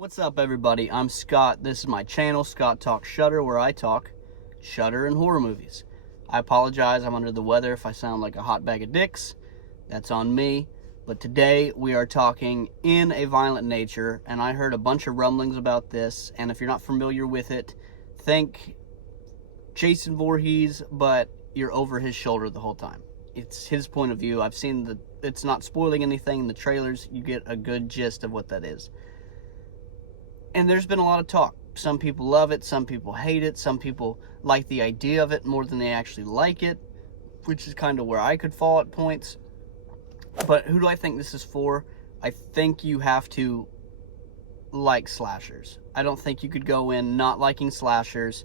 What's up, everybody? I'm Scott. This is my channel, Scott Talks Shudder, where I talk Shudder and horror movies. I apologize, I'm under the weather if I sound like a hot bag of dicks. That's on me. But today we are talking In a Violent Nature, and I heard a bunch of rumblings about this, and if you're not familiar with it, think Jason Voorhees, but you're over his shoulder the whole time. It's his point of view. I've seen it's not spoiling anything in the trailers. You get a good gist of what that is. And there's been a lot of talk. Some people love it, some people hate it, some people like the idea of it more than they actually like it, which is kind of where I could fall at points. But who do I think this is for? I think you have to like slashers. I don't think you could go in not liking slashers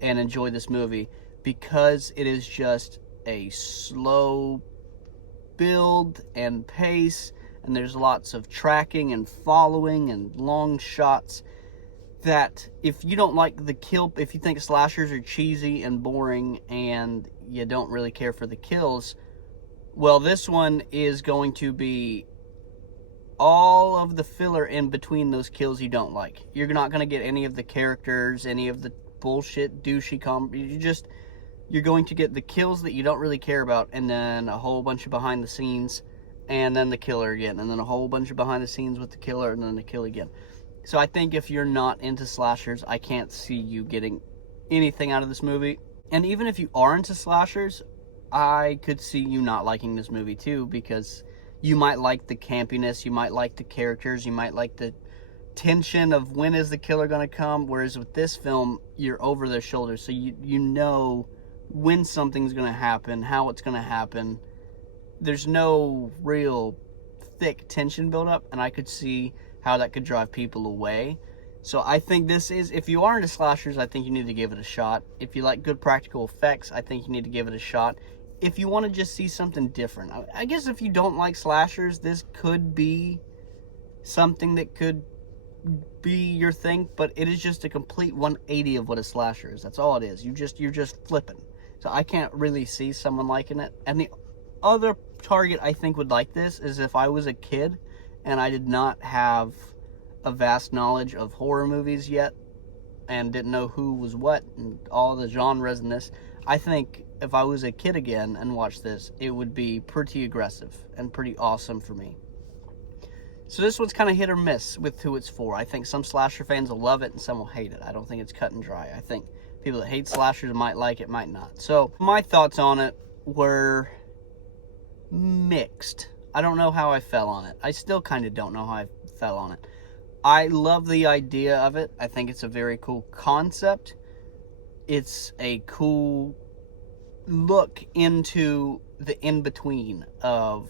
and enjoy this movie, because it is just a slow build and pace, and there's lots of tracking and following and long shots that if you don't like the kill, if you think slashers are cheesy and boring and you don't really care for the kills, well, this one is going to be all of the filler in between those kills you don't like. You're not going to get any of the characters, any of the bullshit douchey you're going to get the kills that you don't really care about, and then a whole bunch of behind the scenes, and then the killer again, and then a whole bunch of behind the scenes with the killer, and then the kill again. So I think if you're not into slashers, I can't see you getting anything out of this movie. And even if you are into slashers, I could see you not liking this movie too, because you might like the campiness, you might like the characters, you might like the tension of when is the killer going to come, whereas with this film, you're over their shoulders, so you know when something's going to happen, how it's going to happen. There's no real thick tension buildup, and I could see how that could drive people away. So I think this is, if you are into slashers, I think you need to give it a shot. If you like good practical effects, I think you need to give it a shot. If you want to just see something different, I guess if you don't like slashers, this could be something that could be your thing, but it is just a complete 180 of what a slasher is. That's all it is. You're just flipping. So I can't really see someone liking it. And the other target I think would like this is if I was a kid and I did not have a vast knowledge of horror movies yet and didn't know who was what and all the genres in this. I think if I was a kid again and watched this, it would be pretty aggressive and pretty awesome for me. So this one's kind of hit or miss with who it's for. I think some slasher fans will love it and some will hate it. I don't think it's cut and dry. I think people that hate slashers might like it, might not. So my thoughts on it were mixed. I don't know how I fell on it. I still kind of don't know how I fell on it. I love the idea of it. I think it's a very cool concept. It's a cool look into the in-between of...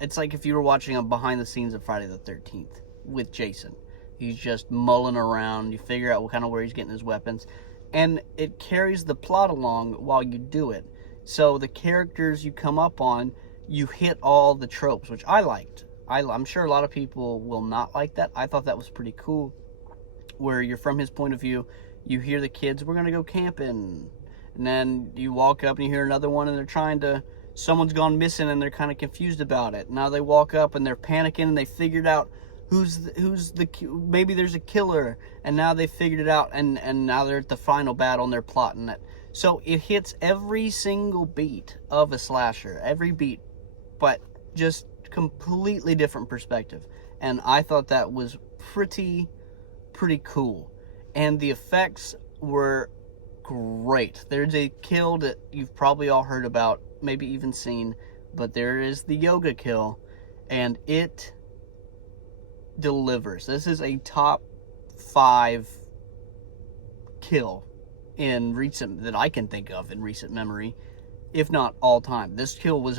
It's like if you were watching a behind the scenes of Friday the 13th with Jason. He's just mulling around. You figure out where he's getting his weapons. And it carries the plot along while you do it. So the characters you come up on, you hit all the tropes, which I liked. I'm sure a lot of people will not like that. I thought that was pretty cool. Where you're from his point of view, you hear the kids, we're going to go camping. And then you walk up and you hear another one and someone's gone missing and they're kind of confused about it. Now they walk up and they're panicking and they figured out maybe there's a killer, and now they figured it out, and now they're at the final battle and they're plotting it. So it hits every single beat of a slasher, every beat, but just completely different perspective. And I thought that was pretty cool. And the effects were great. There's a kill that you've probably all heard about, maybe even seen, but there is the yoga kill, and it delivers. This is a top 5 kill that I can think of in recent memory, if not all time. This kill was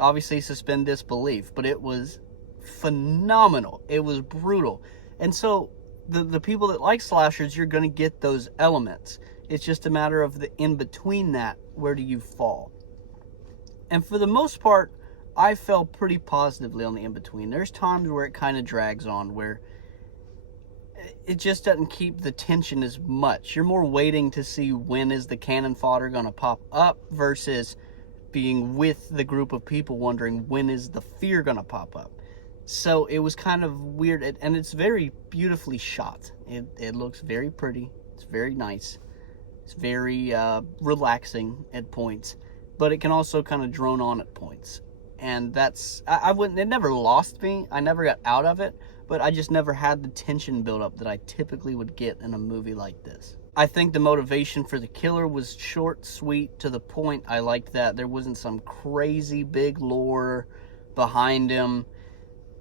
obviously suspend disbelief, but it was phenomenal. It was brutal. And so the people that like slashers, you're going to get those elements. It's just a matter of the in between that, where do you fall? And for the most part, I felt pretty positively on the in-between. There's times where it kind of drags on, where it just doesn't keep the tension as much. You're more waiting to see when is the cannon fodder going to pop up versus being with the group of people wondering when is the fear going to pop up. So it was kind of weird, and it's very beautifully shot. It looks very pretty. It's very nice. It's very relaxing at points, but it can also kind of drone on at points. And that's, I wouldn't, it never lost me. I never got out of it, but I just never had the tension build up that I typically would get in a movie like this. I think the motivation for the killer was short, sweet, to the point. I liked that. There wasn't some crazy big lore behind him.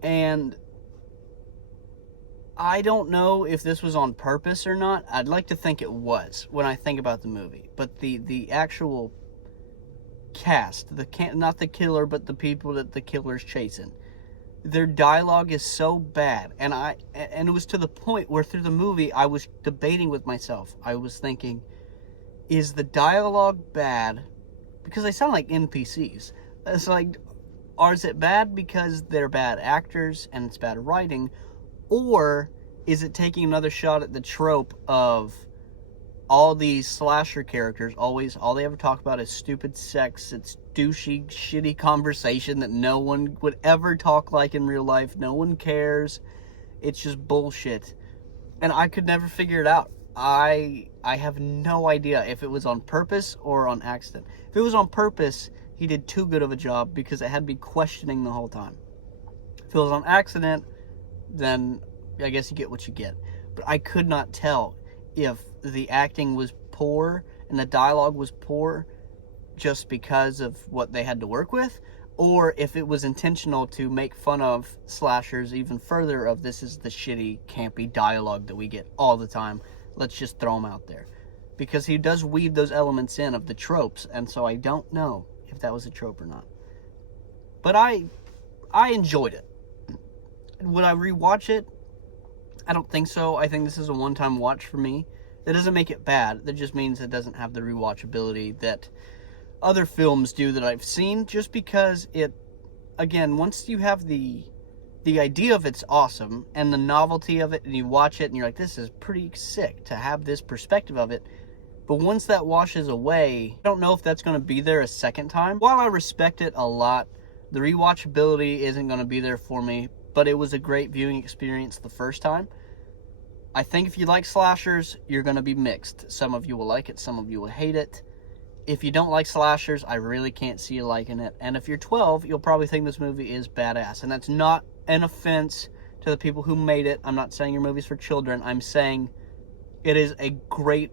And I don't know if this was on purpose or not. I'd like to think it was when I think about the movie. But the actual cast, not the killer, but the people that the killer's chasing, their dialogue is so bad. And it was to the point where through the movie I was debating with myself. I was thinking, is the dialogue bad because they sound like NPCs? It's like, or is it bad because they're bad actors and it's bad writing? Or is it taking another shot at the trope of all these slasher characters, always, all they ever talk about is stupid sex, it's douchey, shitty conversation that no one would ever talk like in real life, no one cares, it's just bullshit. And I could never figure it out. I have no idea if it was on purpose or on accident. If it was on purpose, he did too good of a job because it had me questioning the whole time. If it was on accident, then I guess you get what you get. But I could not tell if the acting was poor and the dialogue was poor just because of what they had to work with, or if it was intentional to make fun of slashers even further, of this is the shitty, campy dialogue that we get all the time. Let's just throw them out there. Because he does weave those elements in of the tropes, and so I don't know if that was a trope or not. But I enjoyed it. Would I rewatch it? I don't think so. I think this is a one-time watch for me. That doesn't make it bad. That just means it doesn't have the rewatchability that other films do that I've seen, just because it, again, once you have the idea of it's awesome and the novelty of it, and you watch it and you're like, this is pretty sick to have this perspective of it. But once that washes away, I don't know if that's going to be there a second time. While I respect it a lot, the rewatchability isn't going to be there for me, but it was a great viewing experience the first time. I think if you like slashers, you're going to be mixed. Some of you will like it, some of you will hate it. If you don't like slashers, I really can't see you liking it. And if you're 12, you'll probably think this movie is badass. And that's not an offense to the people who made it. I'm not saying your movie's for children. I'm saying it is a great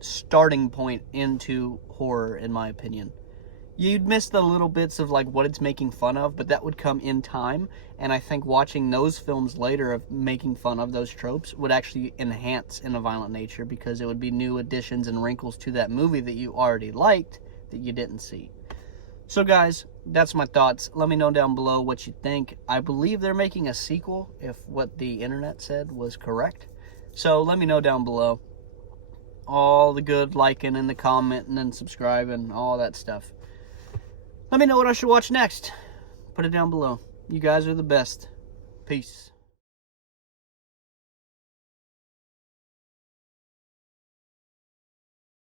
starting point into horror, in my opinion. You'd miss the little bits of like what it's making fun of, but that would come in time. And I think watching those films later of making fun of those tropes would actually enhance In a Violent Nature, because it would be new additions and wrinkles to that movie that you already liked that you didn't see. So guys, that's my thoughts. Let me know down below what you think. I believe they're making a sequel, if what the internet said was correct. So let me know down below. All the good liking and the commenting and subscribing, all that stuff. Let me know what I should watch next. Put it down below. You guys are the best. Peace.